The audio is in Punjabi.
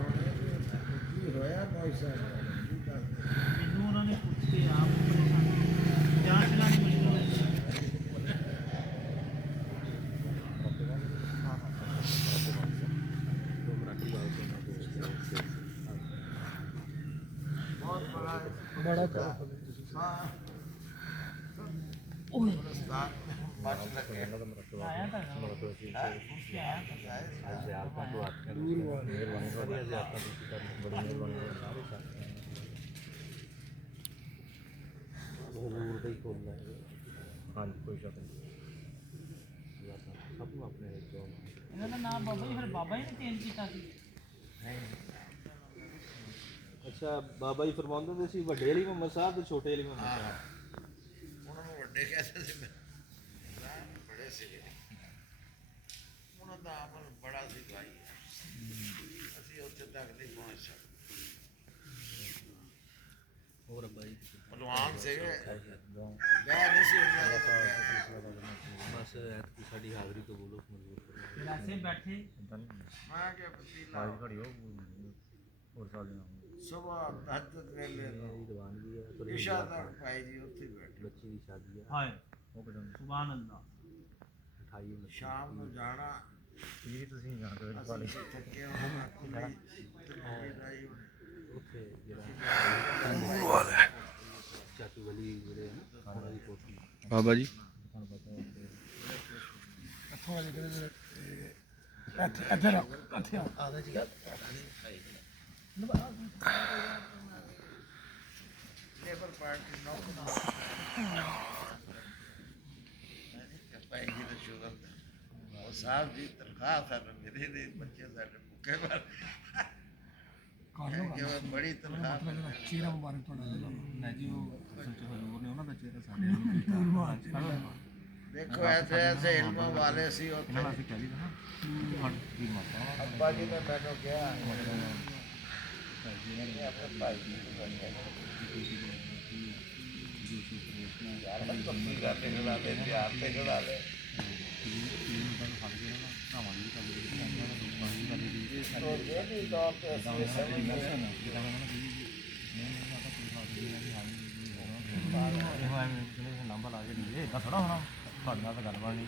ਕੀ ਹੋਇਆ ਭਾਈ ਸਾਹਿਬ ਮੈਨੂੰ ਉਹਨਾਂ ਨੇ ਪੁੱਛ ਕੇ ਆਪ ਪਰੇਸ਼ਾਨ ਜਾਂਚ ਲਾਣੀ ਮੁਸ਼ਕਿਲ ਹੈ। ਬੜਾ ਆਇਆ ਤਾਂ ਇਹਨਾਂ ਦਾ ਨਾਮ ਬਾਬਾ ਜੀ ਫਿਰ ਬਾਬਾ ਜੀ ਨੇ ਚੇਂਜ ਕੀਤਾ ਸੀ। ਅੱਛਾ ਬਾਬਾ ਜੀ ਫਰਮਾਉਂਦੇ ਹੁੰਦੇ ਸੀ ਵੱਡੇ ਅਲੀ ਮੁਹੰਮਦ ਸਾਹਿਬ ਤੇ ਛੋਟੇ ਅਲੀ ਮੁਹੰਮਦ ਸਾਹਿਬ। ਉਹਨਾਂ ਨੂੰ ਵੱਡੇ ਕਹਿੰਦੇ ਸੀ ਬੜੇ ਸੀਗੇ ਉਹਨਾਂ ਦਾ ਅਮਲ ਬੜਾ ਸੀ ਭਾਈ ਅਸੀਂ ਉੱਥੇ ਤੱਕ ਨਹੀਂ ਪਹੁੰਚ ਸਕਦੇ। ਹੋਰ ਅੱਬਾ ਜੀ ਪਹਿਲਵਾਨ ਸੀਗੇ ਵਿਆਹ ਨਹੀਂ ਸੀ ਹੁੰਦਾ ਬਸ ਐਤਕੀ ਸਾਡੀ ਹਾਜ਼ਰੀ ਤੋਂ ਬੋਲੋ ਮਜ਼ਬੂਰ ਕਰੋ। ਵੈਸੇ ਬੈਠੇ ਮੈਂ ਕਿ ਪਤੀਲਾ ਸੁਬਾਹ ਤਹੱਜੁਦ ਵੇਲੇ ਮੇਰੀ ਦੀਵਾਨਗੀ ਹੈ ਇਸ਼ਾ ਤੱਕ ਭਾਈ ਜੀ ਉੱਥੇ ਹੀ ਬੈਠੇ ਬੱਚੀ ਦੀ ਸ਼ਾਦੀ ਹੈ ਹਾਏ ਸੁਭਾਨ ਅੱਲਾਹ। 28 29 ਸ਼ਾਮ ਨੂੰ ਜਾਣਾ ਤੁਸੀਂ ਜਾਂਦੇ ਅਸੀਂ ਥੱਕੇ ਹੋਣਾ ਕੁੜੀ ਲਾਈ ਹੋਣੀ ਉੱਥੇ ਜਿਹੜਾ ਚਾਚੂ ਵਲੀ ਜਿਹੜੇ ਹਨ ਉਹਨਾਂ ਦੀ ਕੋਠੀ ਬਾਬਾ ਜੀ ਲੇਬਰ ਪਾਰਟੀ ਨੌਕਰ ਭਾਈ ਜੀ ਦਾ ਸ਼ੁਗਰ ਉਹ ਸਾਹਿਬ ਜੀ ਤਨਖਾਹ ਸਾਨੂੰ ਮਿਲੇ ਨੇ ਬੱਚੇ ਸਾਡੇ ਭੁੱਖੇ ਮਰ ਬੜੀ ਤਨਖਾਹ ਚਿਹਰਾ ਮੁਬਾਰਕ ਤੁਹਾਡਾ ਨਾ ਜੀ ਉਹ ਹਜ਼ੂਰ ਨੇ ਉਹਨਾਂ ਦਾ ਚਿਹਰਾ ਸਾਡੇ ਦੇਖੋ ਐਸੇ ਐਸੇ ਇਲਮਾਂ ਵਾਲੇ ਸੀ ਉੱਥੇ ਅਸੀਂ ਕਹਿ ਲਈ ਨਾ ਕੀ ਮਾਤਾ ਅੱਬਾ ਜੀ ਨੇ ਮੈਨੂੰ ਕਿਹਾ ਆਪਣੇ ਭਾਈ ਜੀ ਨੂੰ ਯਾਰ ਬੱਤੀ ਕਰਦੇ ਖੜਾ ਦੇ ਪਿਆਰ ਤੇ ਖੜਾ ਦੇ तो ये भी दौर पे ऐसे समझ ਨੰਬਰ ਲਾ ਕੇ ਨਹੀਂ ਇਦਾਂ ਥੋੜਾ ਹੋਣਾ ਤੁਹਾਡੇ ਨਾਲ ਤਾਂ ਗੱਲਬਾਤ ਨਹੀਂ